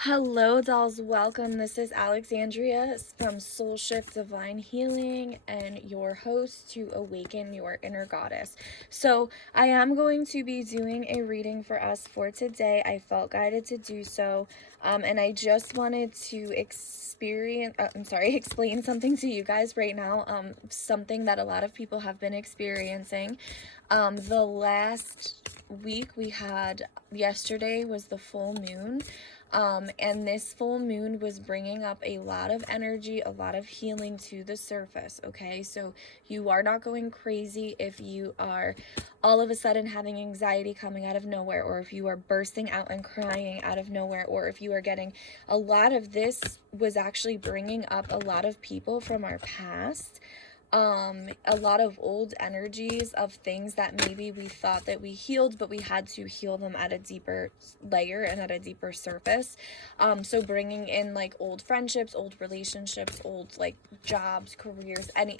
Hello, dolls. Welcome. This is Alexandrea from Soul Shift Divine Healing and your host to Awaken Your Inner Goddess. So, I am going to be doing a reading for us for today. I felt guided to do so. And I just wanted to explain something to you guys right now. Something that a lot of people have been experiencing. The last week yesterday was the full moon. And this full moon was bringing up a lot of energy, a lot of healing to the surface, okay? So you are not going crazy if you are all of a sudden having anxiety coming out of nowhere, or if you are bursting out and crying out of nowhere, or if you are getting a lot of this was actually bringing up a lot of people from our past. A lot of old energies of things that maybe we thought that we healed, but we had to heal them at a deeper layer and at a deeper surface. So bringing in like old friendships, old relationships, old like jobs, careers, any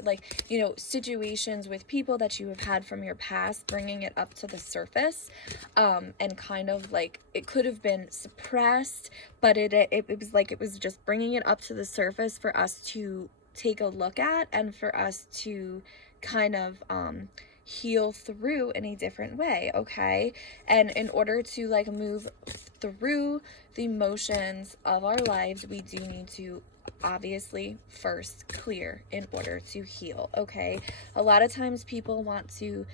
situations with people that you have had from your past, bringing it up to the surface, and kind of like it could have been suppressed, but it was just bringing it up to the surface for us to take a look at and for us to kind of heal through in a different way, okay? And in order to like move through the motions of our lives, we do need to obviously first clear in order to heal, okay? A lot of times people want to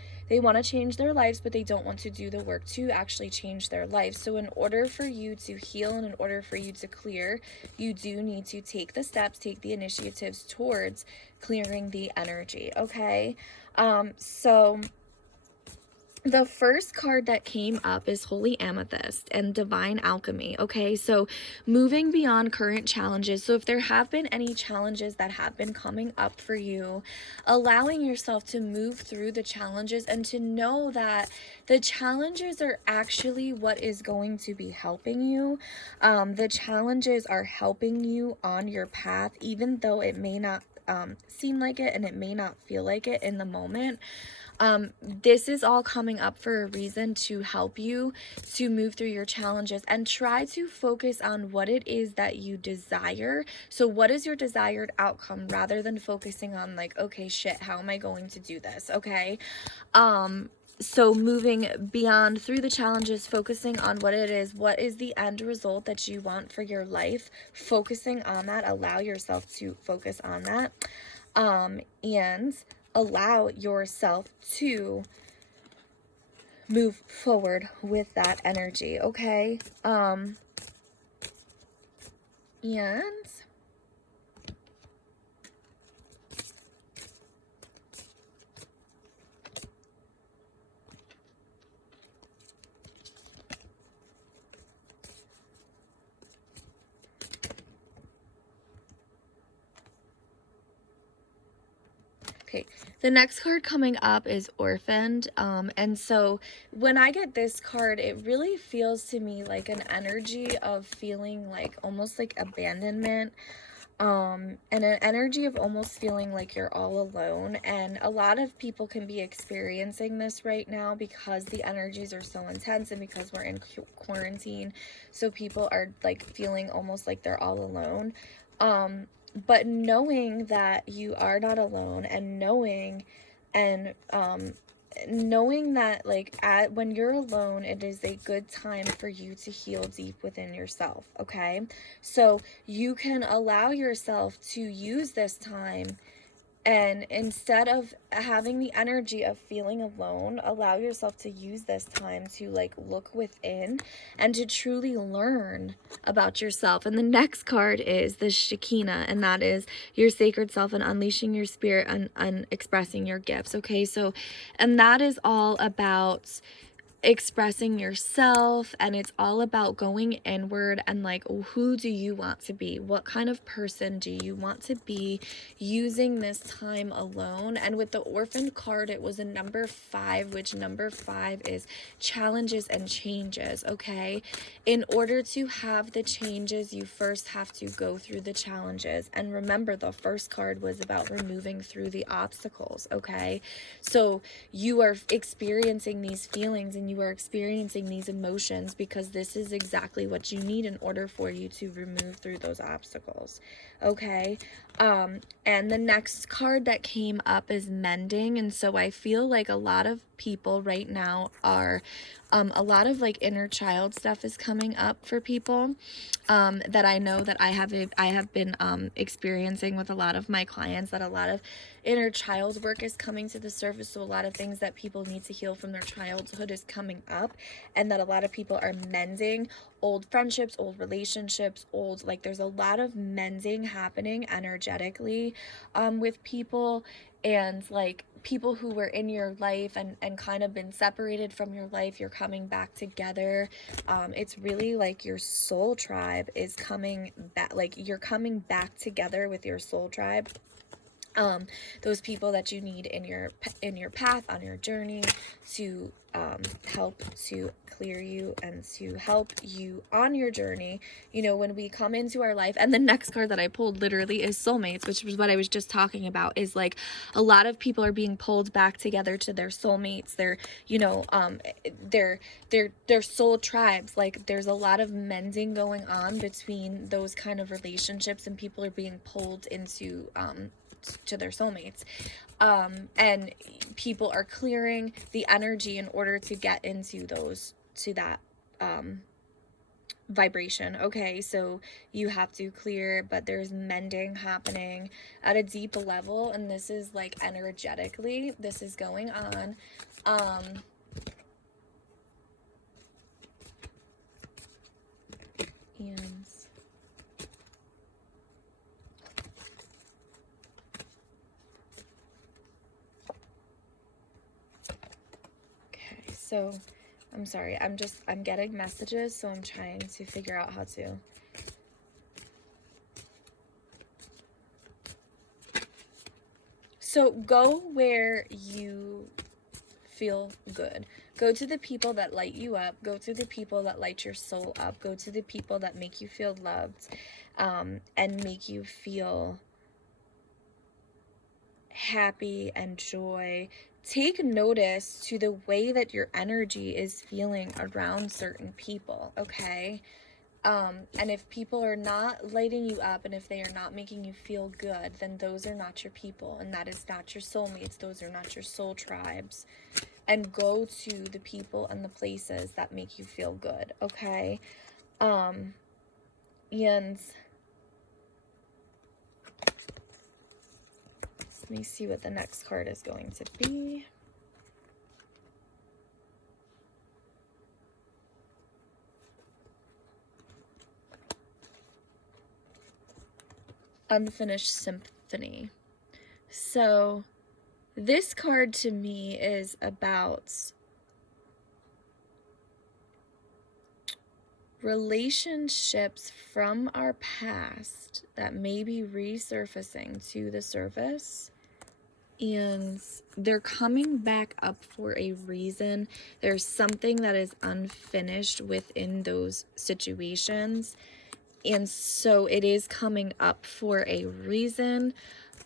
change their lives, but they don't want to do the work to actually change their life. So in order for you to heal and in order for you to clear, you do need to take the steps, take the initiatives towards clearing the energy, okay? So the first card that came up is Holy Amethyst and Divine Alchemy. Okay, so moving beyond current challenges. So if there have been any challenges that have been coming up for you, allowing yourself to move through the challenges and to know that the challenges are actually what is going to be helping you. The challenges are helping you on your path, even though it may not seem like it and it may not feel like it in the moment. This is all coming up for a reason to help you to move through your challenges and try to focus on what it is that you desire. So what is your desired outcome rather than focusing on like, okay, shit, how am I going to do this? Okay. So moving beyond through the challenges, focusing on what it is, what is the end result that you want for your life, focusing on that, allow yourself to focus on that, and allow yourself to move forward with that energy, okay? And okay, the next card coming up is Orphaned. And so when I get this card, it really feels to me like an energy of feeling like almost like abandonment, and an energy of almost feeling like you're all alone. And a lot of people can be experiencing this right now because the energies are so intense and because we're in quarantine. So people are like feeling almost like they're all alone. But knowing that you are not alone and and knowing that like when you're alone, it is a good time for you to heal deep within yourself, okay? So you can allow yourself to use this time, and instead of having the energy of feeling alone, allow yourself to use this time to like look within and to truly learn about yourself. And the next card is the Shekinah, and that is your sacred self and unleashing your spirit and expressing your gifts. Okay, so, and that is all about expressing yourself, and it's all about going inward and like, who do you want to be? What kind of person do you want to be using this time alone? And with the Orphan card, it was a number 5, which number 5 is challenges and changes, okay? In order to have the changes, you first have to go through the challenges. And remember, the first card was about removing through the obstacles, okay? So you are experiencing these feelings and you are experiencing these emotions because this is exactly what you need in order for you to remove through those obstacles. Okay. And the next card that came up is mending. And so I feel like a lot of people right now are, a lot of like inner child stuff is coming up for people, that I know that I have been experiencing with a lot of my clients, that a lot of inner child work is coming to the surface. So a lot of things that people need to heal from their childhood is coming up, and that a lot of people are mending old friendships, old relationships, like there's a lot of mending happening energetically with people, and like people who were in your life and kind of been separated from your life, you're coming back together. It's really like your soul tribe is coming back, like you're coming back together with your soul tribe. Those people that you need in your path, on your journey, to help to clear you and to help you on your journey. You know, when we come into our life, and the next card that I pulled literally is soulmates, which was what I was just talking about, is like a lot of people are being pulled back together to their soulmates, their, you know, their soul tribes. Like there's a lot of mending going on between those kind of relationships, and people are being pulled into to their soulmates, and people are clearing the energy in order to get into that vibration. Okay, so you have to clear, but there's mending happening at a deep level, and this is like energetically this is going on. And so I'm sorry, I'm getting messages, so I'm trying to figure out how to. So go where you feel good. Go to the people that light you up. Go to the people that light your soul up. Go to the people that make you feel loved, and make you feel happy and joy. Take notice to the way that your energy is feeling around certain people, okay? And if people are not lighting you up, and if they are not making you feel good, then those are not your people, and that is not your soulmates. Those are not your soul tribes. And go to the people and the places that make you feel good, okay? And let me see what the next card is going to be. Unfinished Symphony. So this card to me is about relationships from our past that may be resurfacing to the surface, and they're coming back up for a reason. There's something that is unfinished within those situations, and so it is coming up for a reason.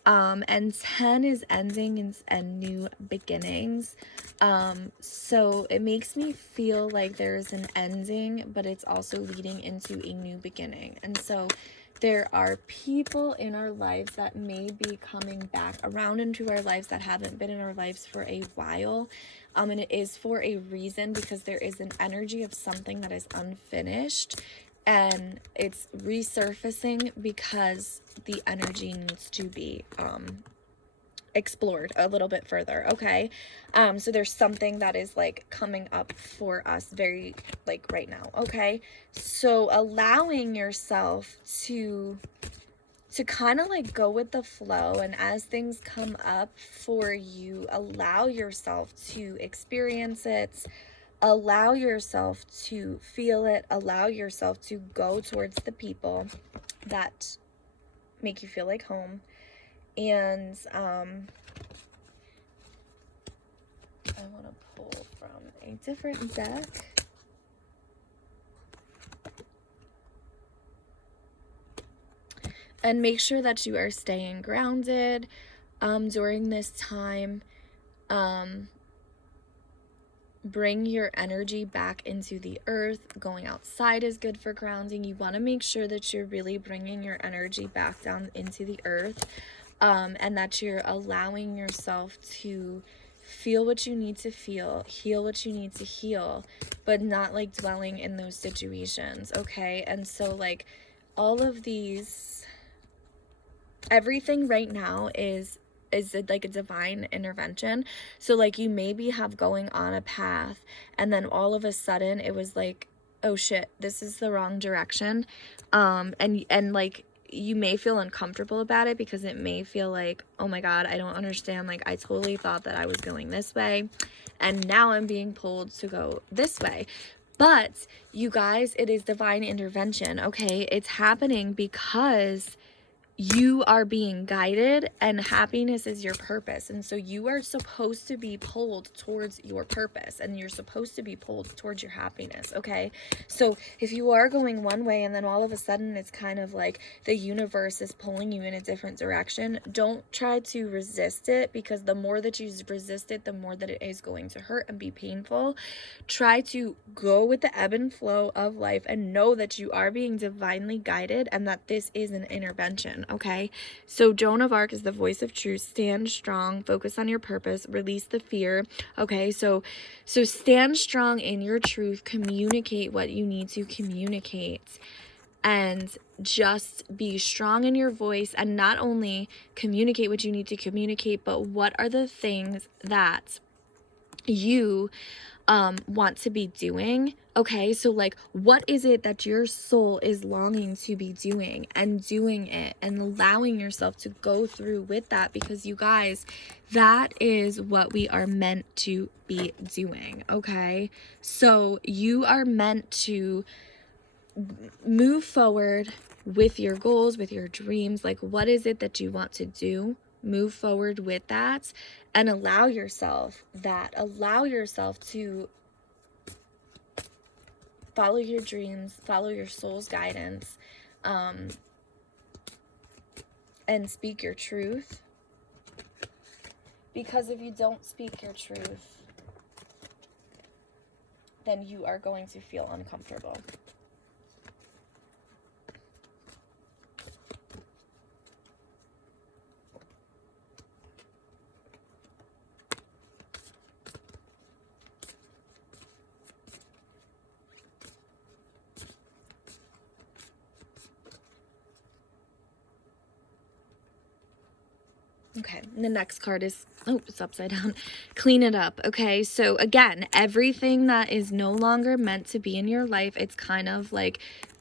And 10 is endings and new beginnings. So it makes me feel like there's an ending, but it's also leading into a new beginning. And so there are people in our lives that may be coming back around into our lives that haven't been in our lives for a while. And it is for a reason, because there is an energy of something that is unfinished, and it's resurfacing because the energy needs to be explored a little bit further, okay? So there's something that is like coming up for us very like right now, okay? So allowing yourself to kind of like go with the flow, and as things come up for you, allow yourself to experience it. Allow yourself to feel it. Allow yourself to go towards the people that make you feel like home. And I want to pull from a different deck. And make sure that you are staying grounded during this time. bring your energy back into the earth. Going outside is good for grounding. You want to make sure that you're really bringing your energy back down into the earth, and that you're allowing yourself to feel what you need to feel, heal what you need to heal, but not like dwelling in those situations, okay? And so like all of these, everything right now is like a divine intervention. So like you maybe have going on a path, and then all of a sudden it was like, oh shit, this is the wrong direction. And like you may feel uncomfortable about it, because it may feel like, oh my god, I don't understand, like I totally thought that I was going this way and now I'm being pulled to go this way. But you guys, it is divine intervention, okay? It's happening because you are being guided, and happiness is your purpose. And so you are supposed to be pulled towards your purpose, and you're supposed to be pulled towards your happiness, okay? So if you are going one way and then all of a sudden it's kind of like the universe is pulling you in a different direction, don't try to resist it, because the more that you resist it, the more that it is going to hurt and be painful. Try to go with the ebb and flow of life and know that you are being divinely guided, and that this is an intervention. Okay, so Joan of Arc is the voice of truth. Stand strong, focus on your purpose, release the fear. Okay, so stand strong in your truth, communicate what you need to communicate, and just be strong in your voice, and not only communicate what you need to communicate, but what are the things that you want to be doing. Okay, so like what is it that your soul is longing to be doing, and doing it and allowing yourself to go through with that, because you guys, that is what we are meant to be doing. Okay, so you are meant to move forward with your goals, with your dreams. Like what is it that you want to do? Move forward with that, and allow yourself to follow your dreams, follow your soul's guidance, and speak your truth. Because if you don't speak your truth, then you are going to feel uncomfortable. Okay, and the next card is, oh, it's upside down. Clean it up. Okay, so again, everything that is no longer meant to be in your life, it's kind of like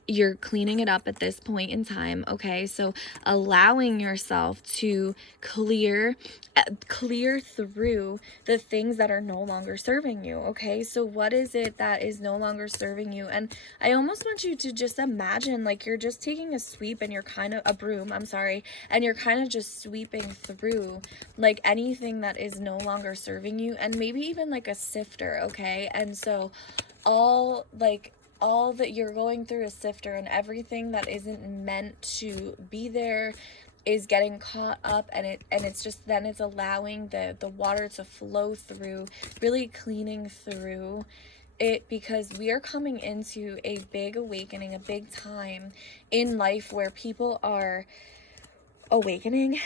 you're cleaning it up at this point in time. Okay, so allowing yourself to clear through the things that are no longer serving you. Okay, so what is it that is no longer serving you? And I almost want you to just imagine like you're just taking a sweep, and you're kind of a broom, I'm sorry, and you're kind of just sweeping through like anything that is no longer serving you, and maybe even like a sifter. Okay, and so all that you're going through a sifter, and everything that isn't meant to be there is getting caught up, and it's just, then it's allowing the water to flow through, really cleaning through it, because we are coming into a big awakening, a big time in life where people are awakening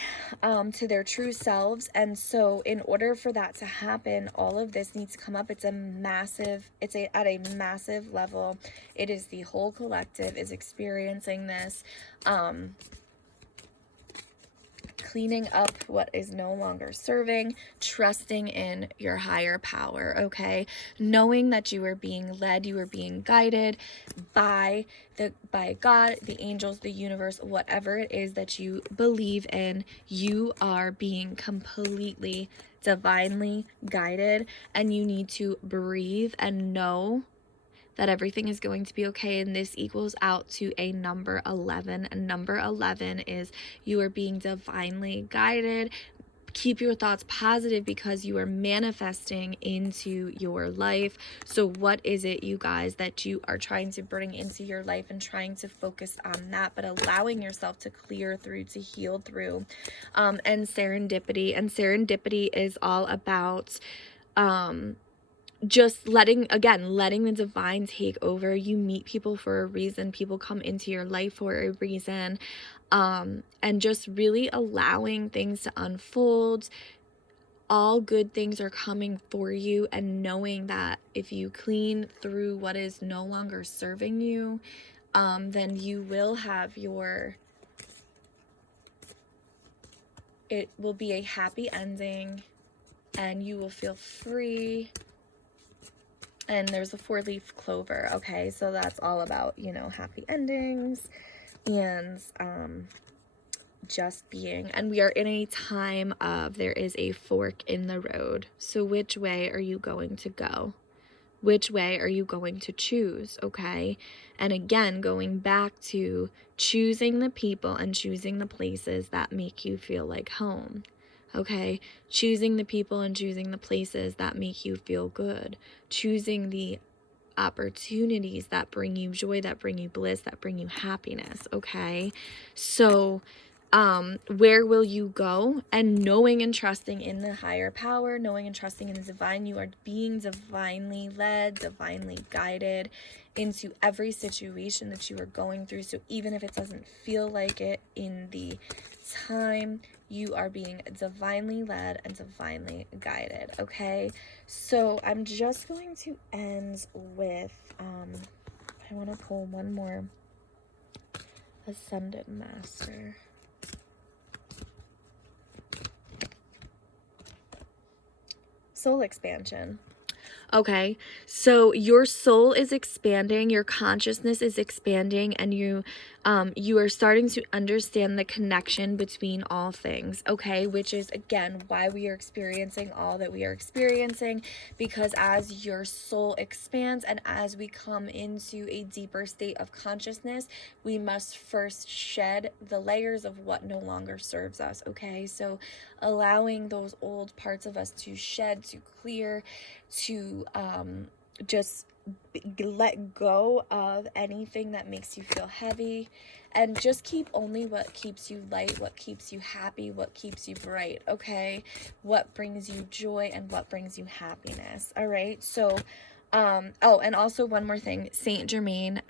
to their true selves. And so in order for that to happen, all of this needs to come up. It's at a massive level. It is the whole collective is experiencing this, cleaning up what is no longer serving, trusting in your higher power. Okay, knowing that you are being led, you are being guided by God, the angels, the universe, whatever it is that you believe in. You are being completely divinely guided, and you need to breathe and know that everything is going to be okay. And this equals out to a number 11. And number 11 is you are being divinely guided. Keep your thoughts positive, because you are manifesting into your life. So what is it, you guys, that you are trying to bring into your life, and trying to focus on that, but allowing yourself to clear through, to heal through? And serendipity is all about just letting the divine take over. You meet people for a reason. People come into your life for a reason. And just really allowing things to unfold. All good things are coming for you, and knowing that if you clean through what is no longer serving you, then you will have it will be a happy ending, and you will feel free. And there's a 4-leaf clover, okay? So that's all about, happy endings and just being. And we are in a time of, there is a fork in the road. So which way are you going to go? Which way are you going to choose, okay? And again, going back to choosing the people and choosing the places that make you feel like home. Okay, choosing the people and choosing the places that make you feel good, choosing the opportunities that bring you joy, that bring you bliss, that bring you happiness. Okay, so where will you go? And knowing and trusting in the higher power, knowing and trusting in the divine, you are being divinely led, divinely guided into every situation that you are going through. So even if it doesn't feel like it in the time, you are being divinely led and divinely guided. Okay, so I'm just going to end with I want to pull one more Ascended Master. Soul expansion. Okay, so your soul is expanding, your consciousness is expanding, and you are starting to understand the connection between all things, okay, which is again why we are experiencing all that we are experiencing, because as your soul expands and as we come into a deeper state of consciousness, we must first shed the layers of what no longer serves us, okay? So allowing those old parts of us to shed, to clear, to just let go of anything that makes you feel heavy, and just keep only what keeps you light, what keeps you happy, what keeps you bright, okay? What brings you joy and what brings you happiness. All right, so oh, and also one more thing, Saint Germain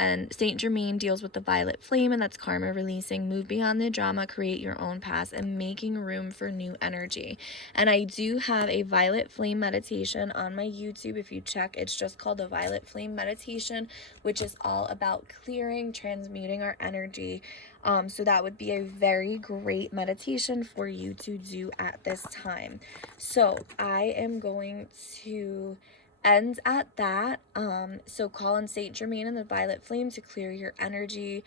deals with the violet flame, and that's karma releasing, move beyond the drama, create your own path, and making room for new energy. And I do have a violet flame meditation on my YouTube. If you check, it's just called the Violet Flame Meditation, which is all about clearing, transmuting our energy. So that would be a very great meditation for you to do at this time. So I am going to end at that. So call on Saint Germain and the violet flame to clear your energy.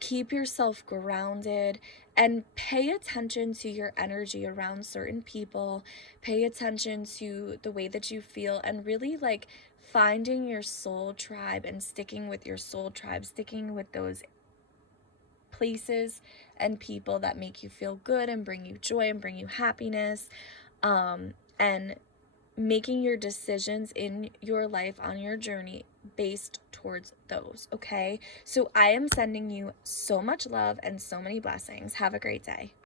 Keep yourself grounded and pay attention to your energy around certain people. Pay attention to the way that you feel, and really like finding your soul tribe and sticking with your soul tribe, sticking with those places and people that make you feel good and bring you joy and bring you happiness, and making your decisions in your life on your journey based towards those, okay? So I am sending you so much love and so many blessings. Have a great day.